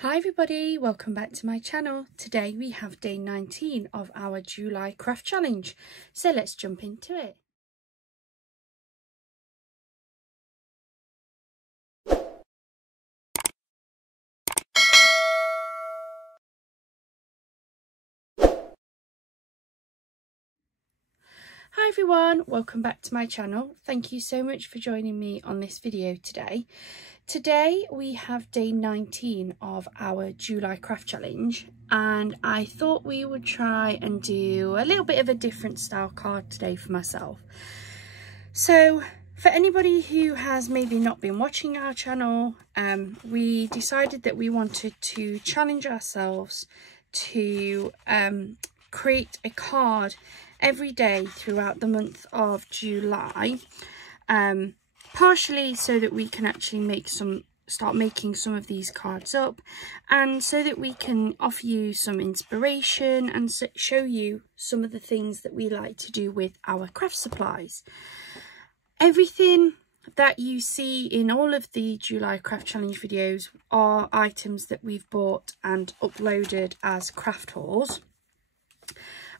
Hi everybody, welcome back to my channel. Today we have day 19 of our July craft challenge, so let's jump into it. Hi everyone, welcome back to my channel. Thank you so much for joining me on this video today. Today we have day 19 of our July craft challenge, and I thought we would try and do a little bit of a different style card today for myself. So for anybody who has maybe not been watching our channel, we decided that we wanted to challenge ourselves to create a card every day throughout the month of July, partially so that we can actually start making some of these cards up, and so that we can offer you some inspiration and show you some of the things that we like to do with our craft supplies. Everything that you see in all of the July craft challenge videos are items that we've bought and uploaded as craft hauls.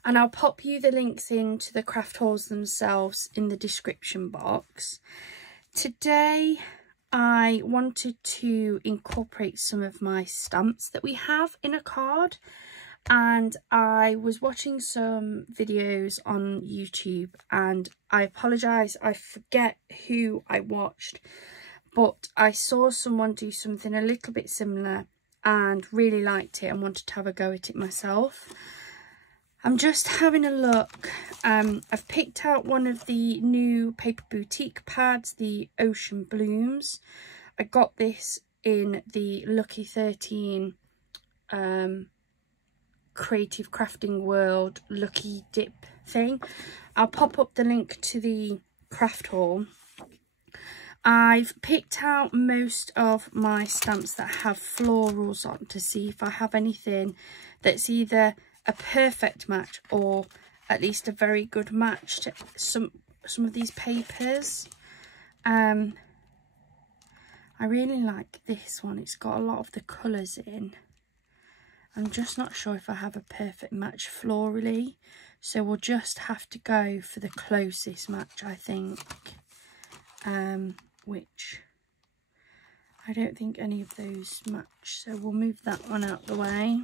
And I'll pop you the links into the craft hauls themselves in the description box. Today I wanted to incorporate some of my stamps that we have in a card, and I was watching some videos on YouTube, and I apologise, I forget who I watched, but I saw someone do something a little bit similar and really liked it and wanted to have a go at it myself. I'm just having a look. I've picked out one of the new Paper Boutique pads, the Ocean Blooms. I got this in the Lucky 13 Creative Crafting World Lucky Dip thing. I'll pop up the link to the craft haul. I've picked out most of my stamps that have florals on to see if I have anything that's either a perfect match or at least a very good match to some of these papers. I really like this one. It's got a lot of the colours in. I'm just not sure if I have a perfect match florally, so we'll just have to go for the closest match, I think, which I don't think any of those match, so we'll move that one out the way.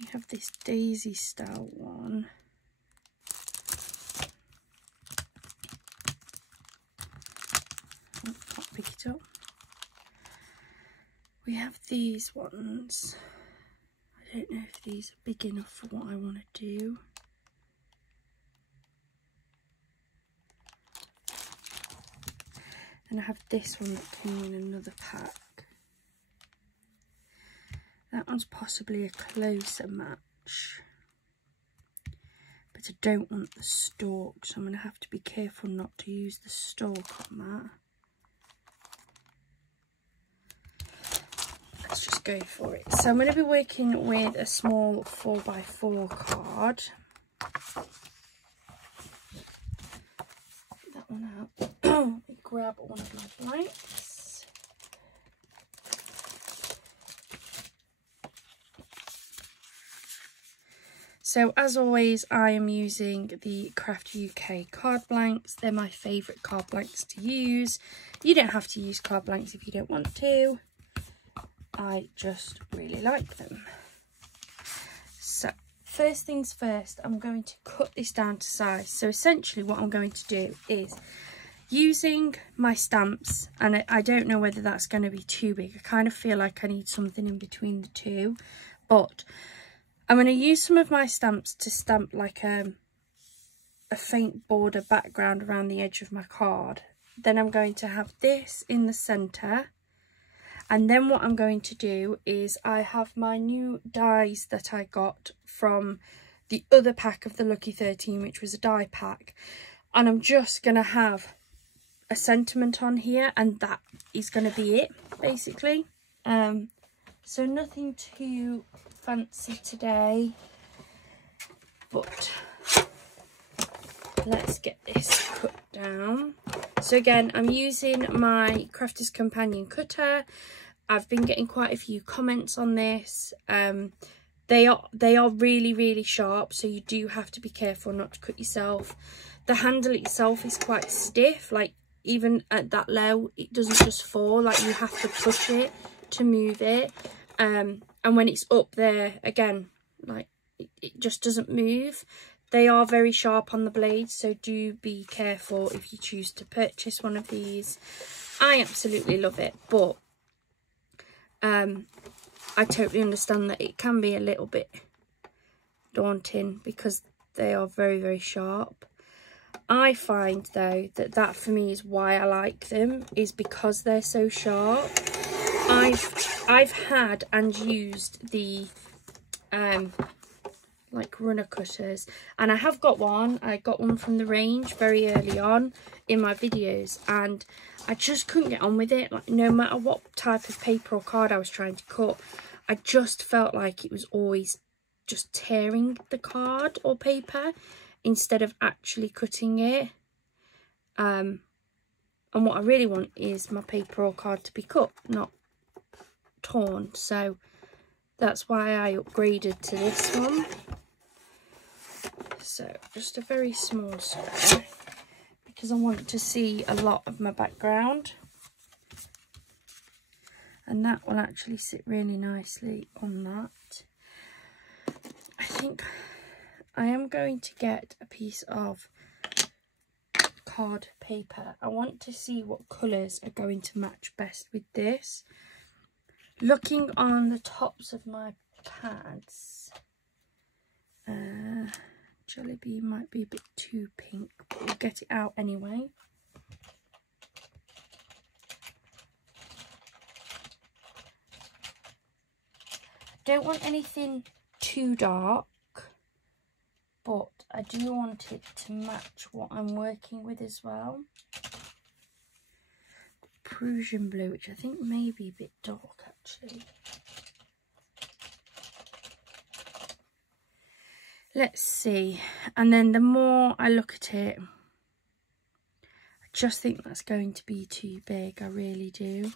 We have this daisy style one. Oh, can't pick it up. We have these ones. I don't know if these are big enough for what I want to do. And I have this one that came in another pack. That one's possibly a closer match, but I don't want the stalk, so I'm going to have to be careful not to use the stalk on that. Let's just go for it. So I'm going to be working with a small 4x4 card. Get that one out. Let me grab one of my blanks. So as always, I am using the Craft UK card blanks. They're my favourite card blanks to use. You don't have to use card blanks if you don't want to. I just really like them. So first things first, I'm going to cut this down to size. So essentially what I'm going to do is, using my stamps, and I don't know whether that's going to be too big. I kind of feel like I need something in between the two, but I'm going to use some of my stamps to stamp like a faint border background around the edge of my card. Then I'm going to have this in the centre. And then what I'm going to do is, I have my new dies that I got from the other pack of the Lucky 13, which was a die pack. And I'm just going to have a sentiment on here, and that is going to be it, basically. So nothing too fancy today, but let's get this cut down. So again, I'm using my Crafter's Companion cutter. I've been getting quite a few comments on this. They are really sharp, so you do have to be careful not to cut yourself. The handle itself is quite stiff, like even at that low it doesn't just fall, like you have to push it to move it. And when it's up there again, like it just doesn't move. They are very sharp on the blades, so do be careful if you choose to purchase one of these. I absolutely love it, but I totally understand that it can be a little bit daunting because they are very sharp. I find though that for me is why I like them, is because they're so sharp. I've had and used the like runner cutters, and I have got one. I got one from the range very early on in my videos, and I just couldn't get on with it. Like, no matter what type of paper or card I was trying to cut, I just felt like it was always just tearing the card or paper instead of actually cutting it. And what I really want is my paper or card to be cut, not torn. So that's why I upgraded to this one. So just a very small square, because I want to see a lot of my background, and that will actually sit really nicely on that. I think I am going to get a piece of card paper. I want to see what colours are going to match best with this. Looking on the tops of my pads, Jelly Bean might be a bit too pink, but we'll get it out anyway. Don't want anything too dark, but I do want it to match what I'm working with as well. Prussian blue, which I think may be a bit dark actually. Let's see. And then the more I look at it, I just think that's going to be too big. I really do.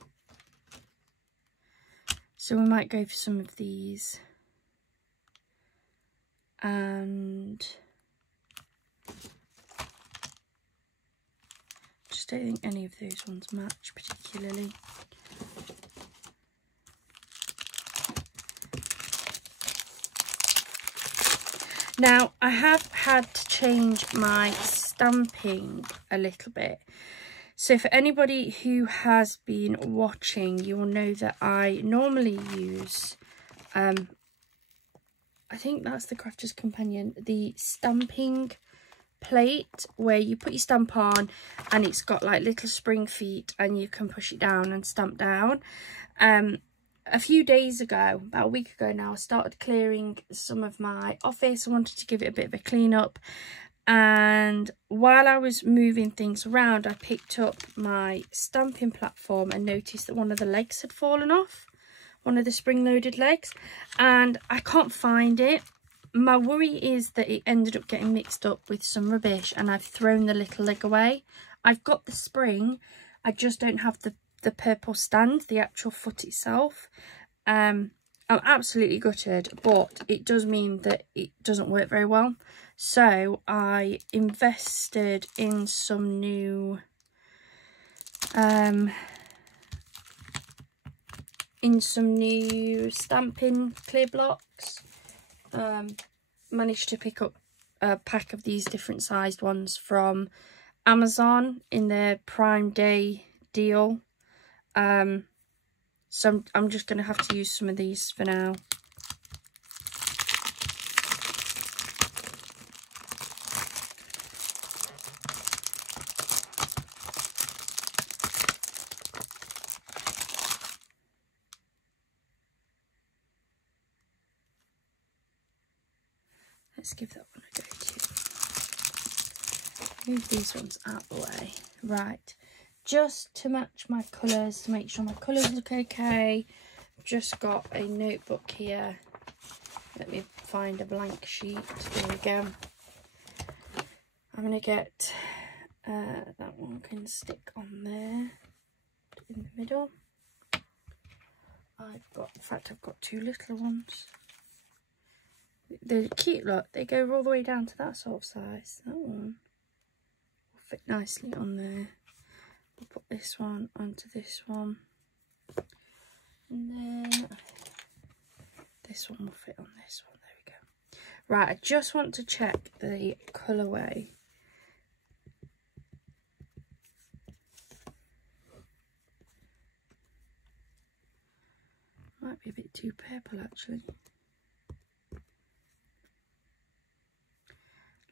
So we might go for some of these. And just don't think any of those ones match particularly. Now, I have had to change my stamping a little bit. So for anybody who has been watching, you will know that I normally use, I think that's the Crafter's Companion, the stamping plate, where you put your stamp on and it's got like little spring feet and you can push it down and stamp down. A few days ago, about a week ago now, I started clearing some of my office. I wanted to give it a bit of a clean up, and while I was moving things around, I picked up my stamping platform and noticed that one of the legs had fallen off, one of the spring-loaded legs, and I can't find it. My worry is that it ended up getting mixed up with some rubbish and I've thrown the little leg away. I've got the spring, I just don't have the purple stand, the actual foot itself. I'm absolutely gutted, but it does mean that it doesn't work very well. So I invested in some new stamping clear blocks. Managed to pick up a pack of these different sized ones from Amazon in their Prime Day deal. So I'm just going to have to use some of these for now. Let's give that one a go too. Move these ones out of the way. Right. Just to match my colours, to make sure my colours look okay, I've just got a notebook here. Let me find a blank sheet. There we go. I'm going to get That one can stick on there in the middle. In fact I've got two little ones. They're cute, look, they go all the way down to that sort of size. That one will fit nicely on there. We'll put this one onto this one, and then this one will fit on this one. There we go. Right, I just want to check the colourway. Might be a bit too purple actually.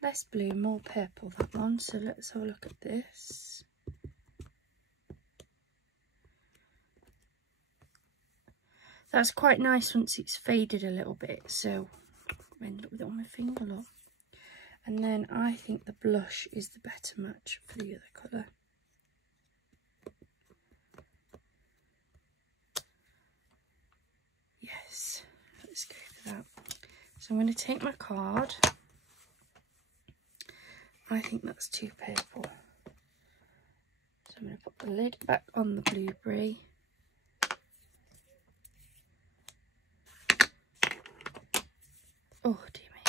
Less blue, more purple, that one. So let's have a look at this. That's quite nice once it's faded a little bit. So I end up with it on my finger, look. And then I think the blush is the better match for the other colour. Yes, let's go for that. So I'm going to take my card. I think that's too purple. So I'm going to put the lid back on the blueberry. Oh dear me.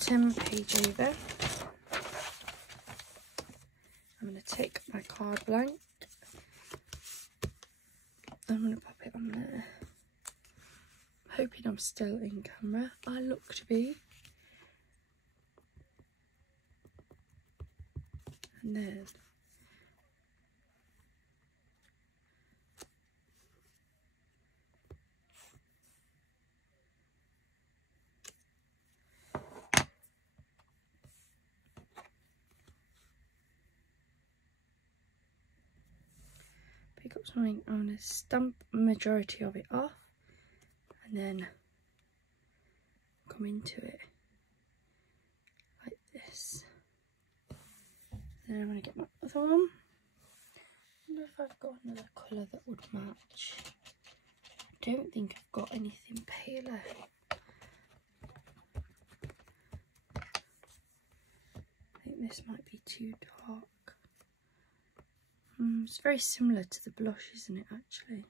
Turn my page over. I'm going to take my card blank. I'm going to pop it on there. Hoping I'm still in camera. I look to be. And then pick up something, I'm going to stamp majority of it off and then come into it like this. Then I'm going to get my other one. I wonder if I've got another colour that would match. I don't think I've got anything paler. I think this might be too dark. It's very similar to the blush, isn't it, actually?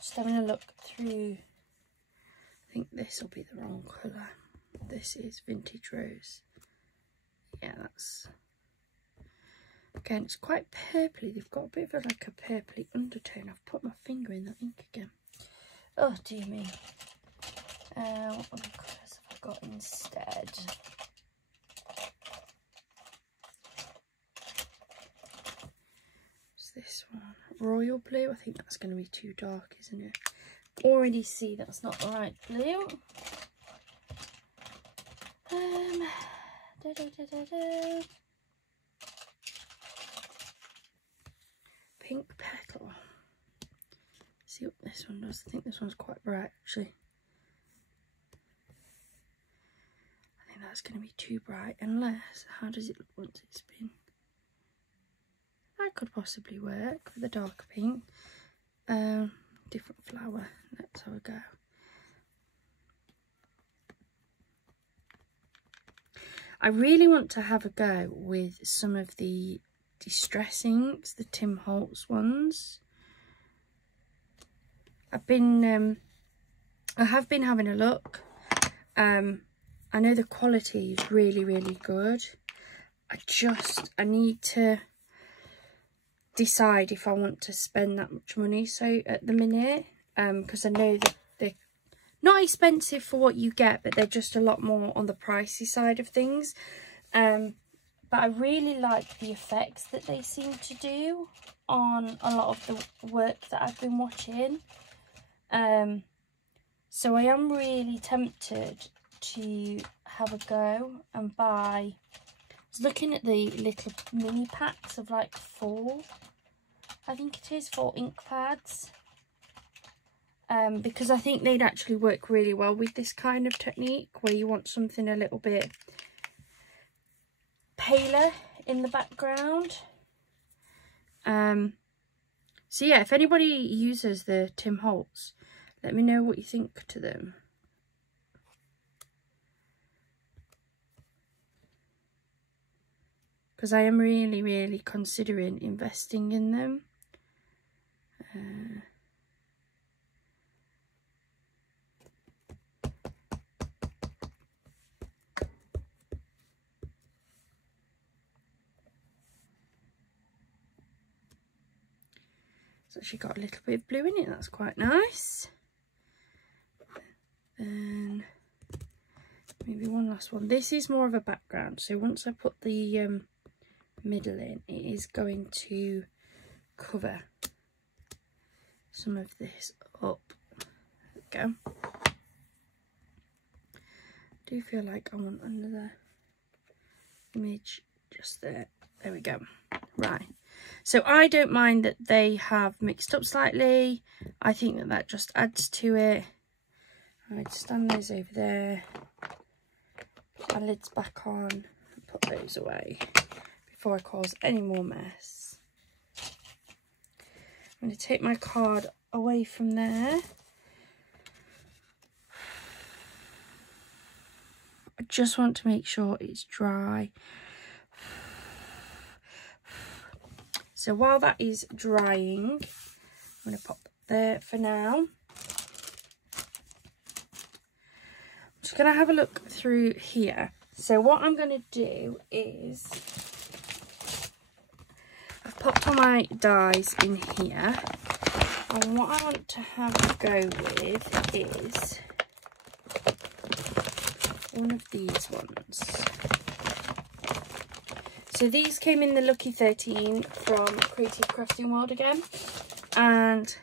Just having a look through. I think this will be the wrong colour. This is Vintage Rose. Yeah, that's... Again, it's quite purpley. They've got a bit of like a purpley undertone. I've put my finger in that ink again. Oh dear me. What other colours have I got instead? What's this one? Royal blue. I think that's going to be too dark, isn't it? Already see that's not the right blue. Pink petal. See what this one does. I think this one's quite bright actually. I think that's going to be too bright, unless, how does it look once it's been? That could possibly work with a darker pink. Different flower. Let's have a go. I really want to have a go with some of the Distress inks, the Temu Haul ones. I have been having a look. I know the quality is really, really good. I need to decide if I want to spend that much money so at the minute, because I know that they're not expensive for what you get, but they're just a lot more on the pricey side of things. But I really like the effects that they seem to do on a lot of the work that I've been watching. So I am really tempted to have a go and buy. I was looking at the little mini packs of like 4, I think it is, 4 ink pads. Because I think they'd actually work really well with this kind of technique where you want something a little bit paler in the background. So yeah, if anybody uses the Temu Hauls, let me know what you think to them. Because I am really considering investing in them. It's actually got a little bit of blue in it, that's quite nice. Then maybe one last one. This is more of a background, so once I put the middle in, it is going to cover some of this up. There we go. I do feel like I want another image just there. There we go. Right, so I don't mind that they have mixed up slightly. I think that that just adds to it. I'd stand those over there, put my lids back on and put those away before I cause any more mess. I'm going to take my card away from there. I just want to make sure it's dry. So while that is drying, I'm going to pop that there for now. I'm just going to have a look through here. So what I'm going to do is, I've popped all my dies in here, and what I want to have a go with is one of these ones. So these came in the Lucky 13 from Creative Crafting World again, and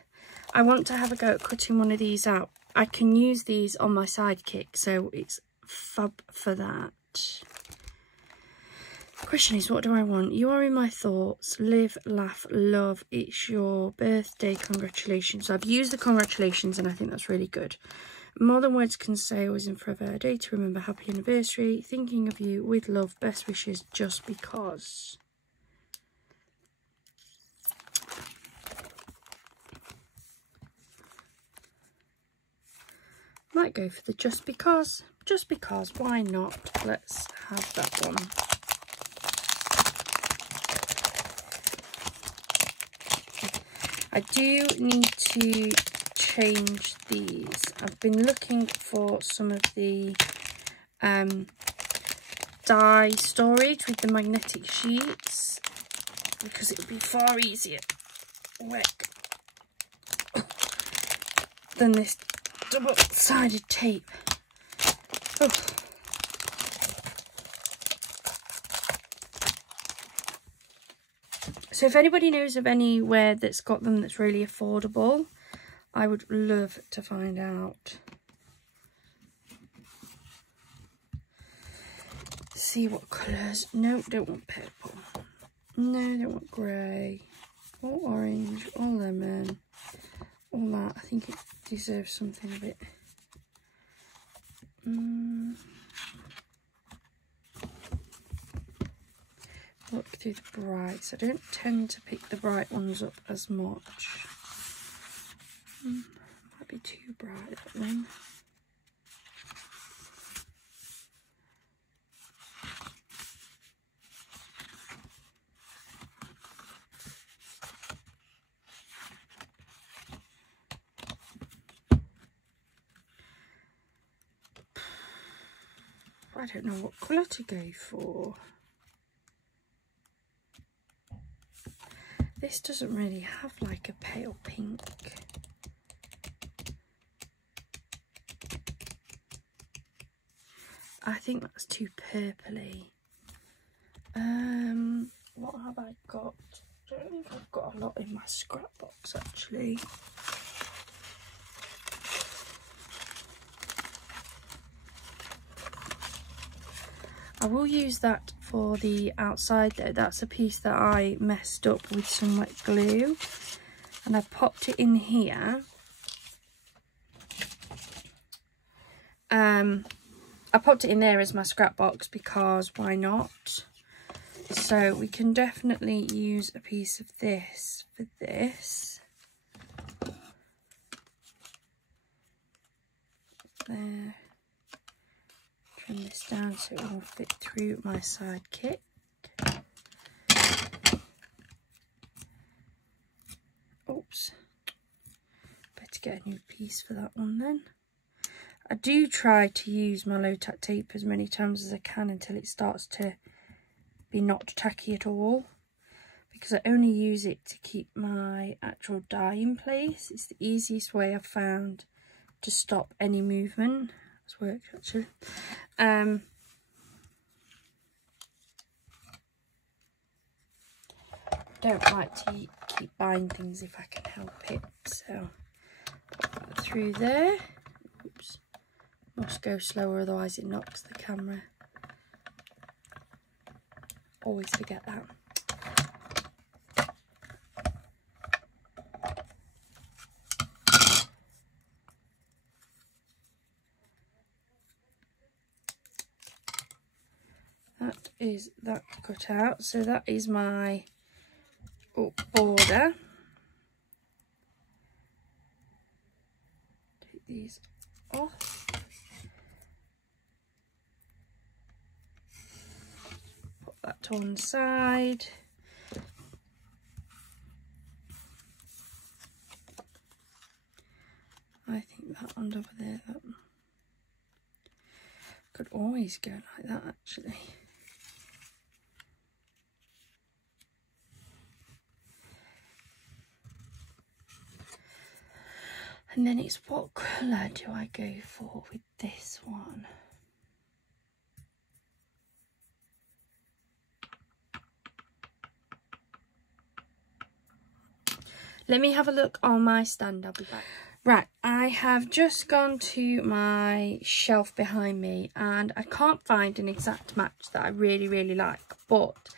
I want to have a go at cutting one of these out. I can use these on my sidekick, so it's fab for that. The question is, what do I want? You are in my thoughts, live, laugh, love, it's your birthday, congratulations. So I've used the congratulations and I think that's really good. More than words can say, always and forever, a day to remember, happy anniversary, thinking of you, with love, best wishes, just because. Might go for the just because, why not? Let's have that one. I do need to change these. I've been looking for some of the die storage with the magnetic sheets, because it would be far easier work than this double-sided tape. Oh. So if anybody knows of anywhere that's got them that's really affordable, I would love to find out. See what colours. No, don't want purple. No, don't want grey. Or orange, or lemon. All that. I think it deserves something a bit. Look through the brights. I don't tend to pick the bright ones up as much. Might be too bright, that one. I don't know what colour to go for. This doesn't really have like a pale pink. I think that's too purpley. What have I got? I don't think I've got a lot in my scrap box actually. I will use that for the outside though. That's a piece that I messed up with some wet glue, and I popped it in here. I popped it in there as my scrap box because why not? So we can definitely use a piece of this for this. There. Trim this down so it will fit through my side kit. Oops. Better get a new piece for that one then. I do try to use my low tack tape as many times as I can until it starts to be not tacky at all, because I only use it to keep my actual die in place. It's the easiest way I've found to stop any movement. It's worked actually. Don't like to keep buying things if I can help it, so put that through there. Oops. Must go slower, otherwise it knocks the camera. Always forget that. That is that cut out. So that is my border. Take these off. Put that to one side. I think that one over there, that could always go like that actually. And then it's what colour do I go for with this one? Let me have a look on my stand, I'll be back. Right, I have just gone to my shelf behind me and I can't find an exact match that I really, really like, but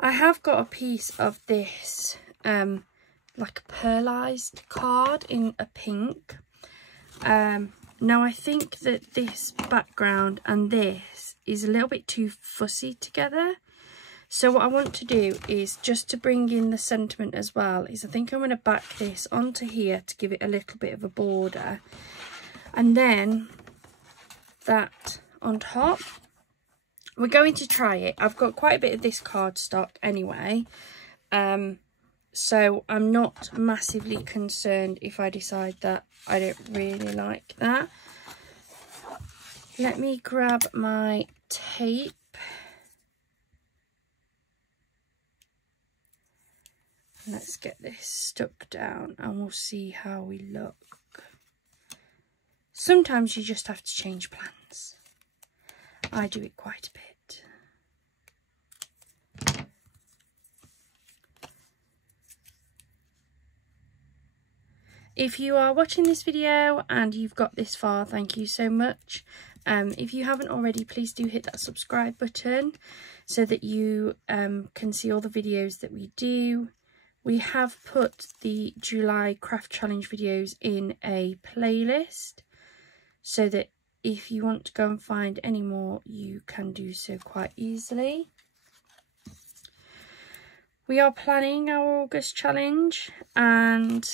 I have got a piece of this like a pearlized card in a pink. Now I think that this background and this is a little bit too fussy together. So what I want to do is, just to bring in the sentiment as well, is I think I'm going to back this onto here to give it a little bit of a border. And then that on top. We're going to try it. I've got quite a bit of this cardstock anyway. So I'm not massively concerned if I decide that I don't really like that. Let me grab my tape. Let's get this stuck down and we'll see how we look. Sometimes you just have to change plans. I do it quite a bit. If you are watching this video and you've got this far, thank you so much. If you haven't already, please do hit that subscribe button so that you can see all the videos that we do. We have put the July craft challenge videos in a playlist so that if you want to go and find any more, you can do so quite easily. We are planning our August challenge and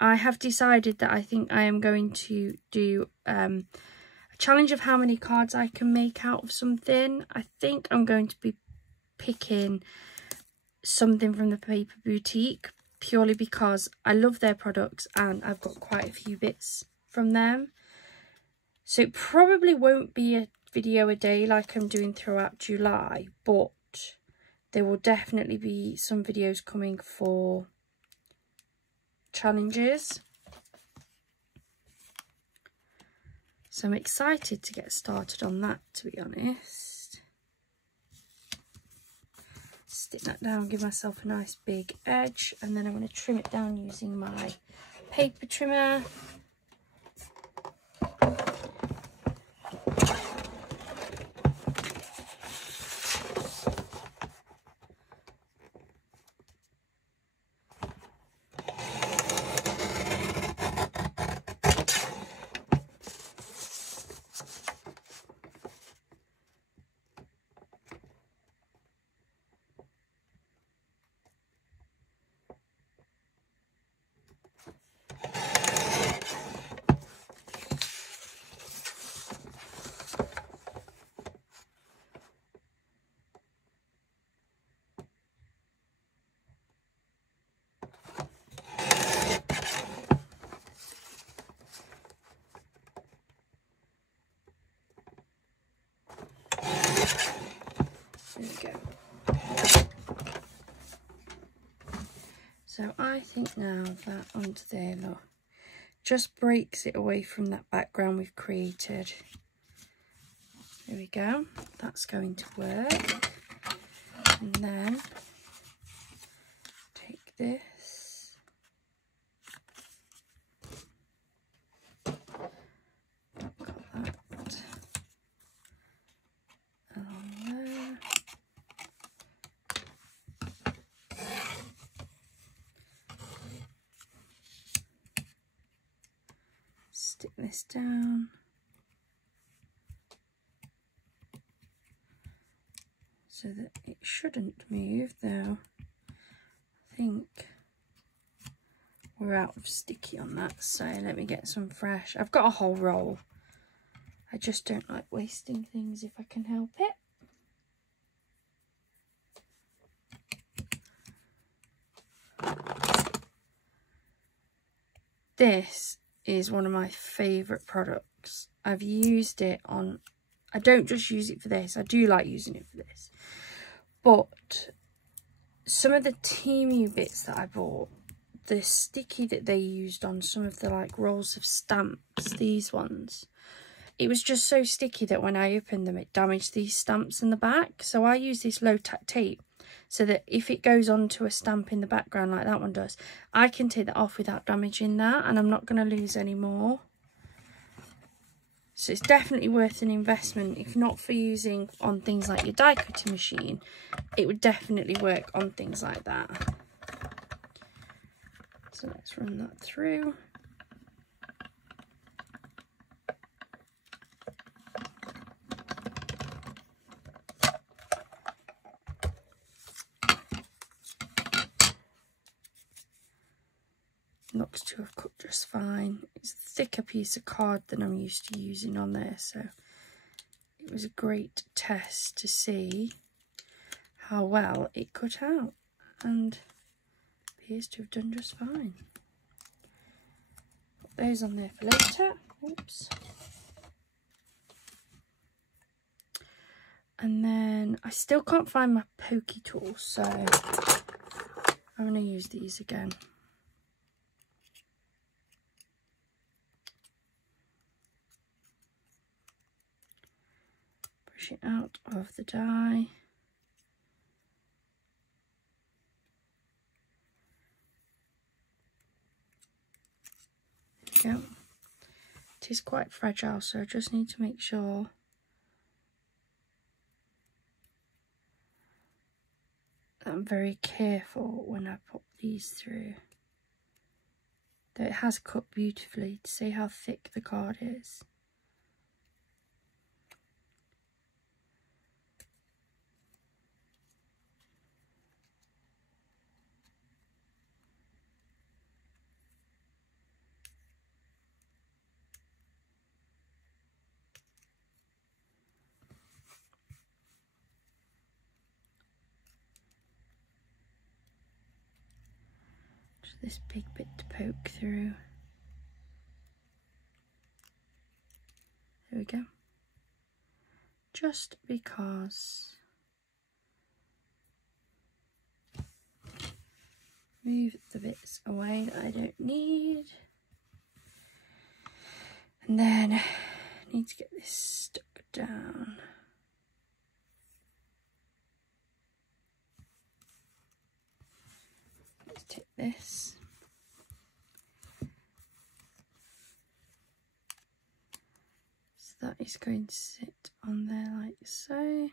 I have decided that I think I am going to do a challenge of how many cards I can make out of something. I think I'm going to be picking something from the Paper Boutique purely because I love their products and I've got quite a few bits from them. So it probably won't be a video a day like I'm doing throughout July, but there will definitely be some videos coming for challenges. So I'm excited to get started on that, to be honest. Stick that down, give myself a nice big edge, and then I'm going to trim it down using my paper trimmer. I think now that under there, look, just breaks it away from that background we've created. There we go. That's going to work. And then take this. Got that along there. Stick this down. So that it shouldn't move, though. I think we're out of sticky on that, so let me get some fresh. I've got a whole roll. I just don't like wasting things if I can help it. This is one of my favourite products. I've used it on, I don't just use it for this, I do like using it for this. But some of the Temu bits that I bought, the sticky that they used on some of the like rolls of stamps, these ones, it was just so sticky that when I opened them it damaged these stamps in the back. So I use this low tack tape so that if it goes onto a stamp in the background like that one does, I can take that off without damaging that, and I'm not going to lose any more. So it's definitely worth an investment. If not for using on things like your die cutting machine, it would definitely work on things like that. So let's run that through. Looks to have cut just fine. It's a thicker piece of card than I'm used to using on there, so it was a great test to see how well it cut out, and appears to have done just fine. Put those on there for later. Oops. And then I still can't find my pokey tool, so I'm going to use these again. Push it out of the die. There we go. It is quite fragile, so I just need to make sure that I'm very careful when I put these through. Though it has cut beautifully, to see how thick the card is. This big bit to poke through. There we go. Just because. Move the bits away that I don't need. And then I need to get this stuck down. Let's take this. So that is going to sit on there like so.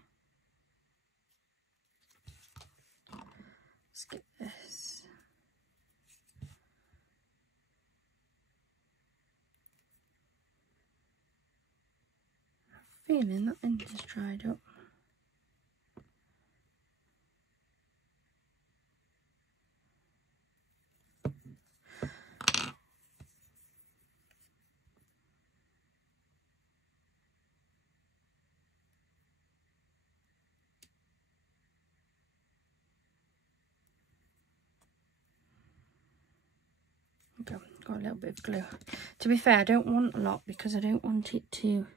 Let's get this. I'm feeling that end is dried up. Okay, got a little bit of glue. To be fair, I don't want a lot because I don't want it to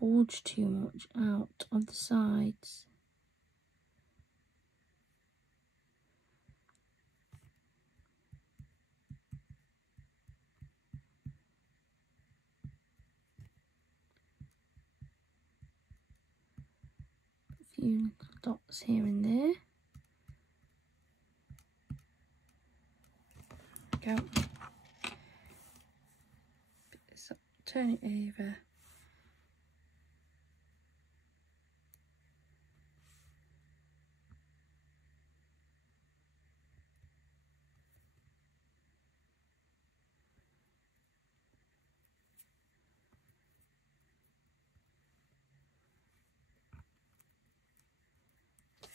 bulge too much out on the sides. few little dots here and there. Go. Pick this up, turn it over.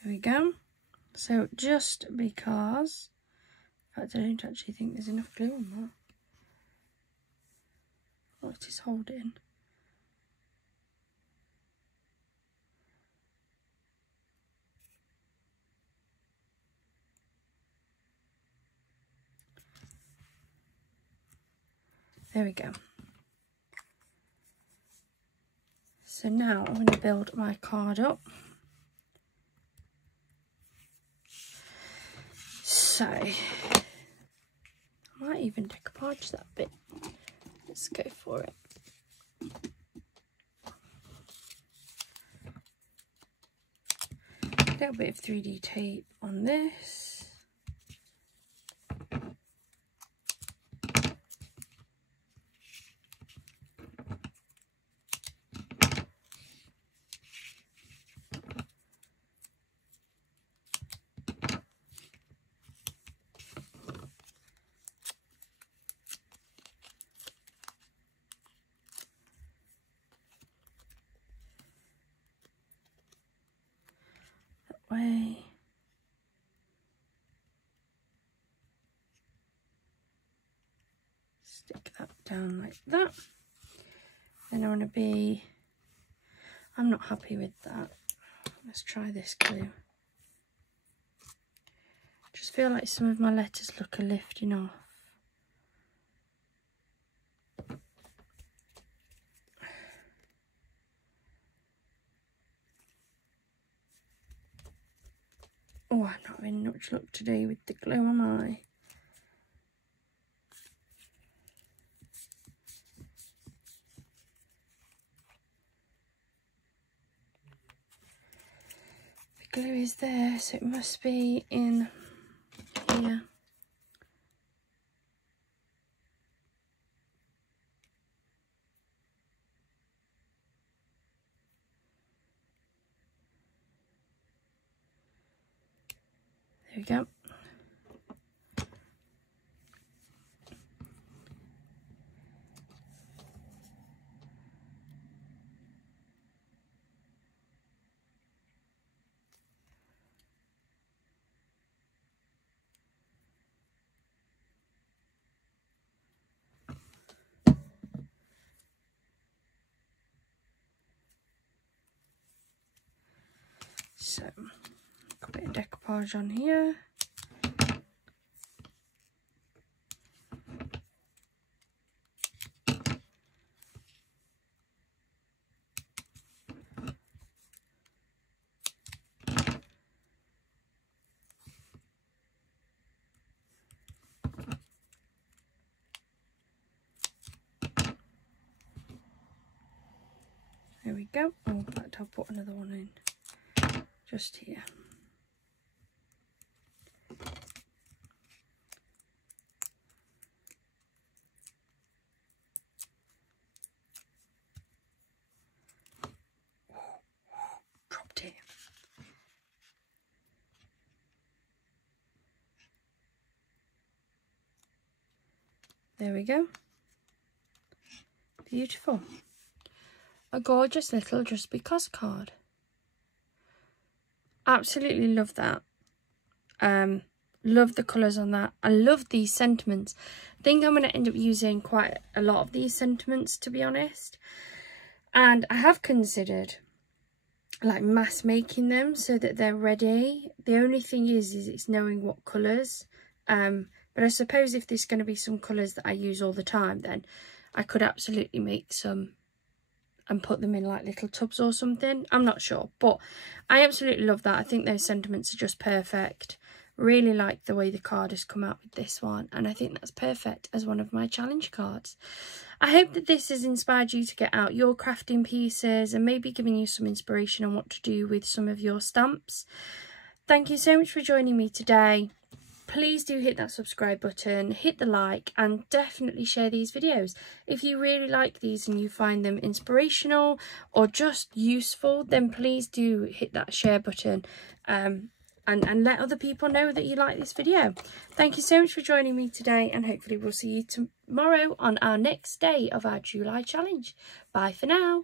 There we go. So just because, in fact I don't actually think there's enough glue on that. Oh, it is holding. There we go. So now I'm going to build my card up. So I might even decoupage that bit. Let's go for it. A little bit of 3D tape on this. Way. Stick that down like that. Then I want to be, I'm not happy with that. Let's try this glue. Just feel like some of my letters look a lifting off. Oh, I'm not having much luck today with the glue, am I? The glue is there, so it must be in here. There we go. So, got a bit of decoupage on here. There we go. Oh, in fact, I'll put another one in just here. Dropped it. There we go. Beautiful. A gorgeous little Just Because card. Absolutely love that. Love the colours on that. I love these sentiments. I think I'm going to end up using quite a lot of these sentiments, to be honest. And I have considered like mass making them so that they're ready. The only thing is it's knowing what colours. But I suppose if there's going to be some colours that I use all the time, then I could absolutely make some and put them in like little tubs or something. I'm not sure, but I absolutely love that. I think those sentiments are just perfect. Really like the way the card has come out with this one, and I think that's perfect as one of my challenge cards. I hope that this has inspired you to get out your crafting pieces and maybe given you some inspiration on what to do with some of your stamps. Thank you so much for joining me today. Please do hit that subscribe button, hit the like, and definitely share these videos. If you really like these and you find them inspirational or just useful, then please do hit that share button and let other people know that you like this video. Thank you so much for joining me today, and hopefully we'll see you tomorrow on our next day of our July challenge. Bye for now.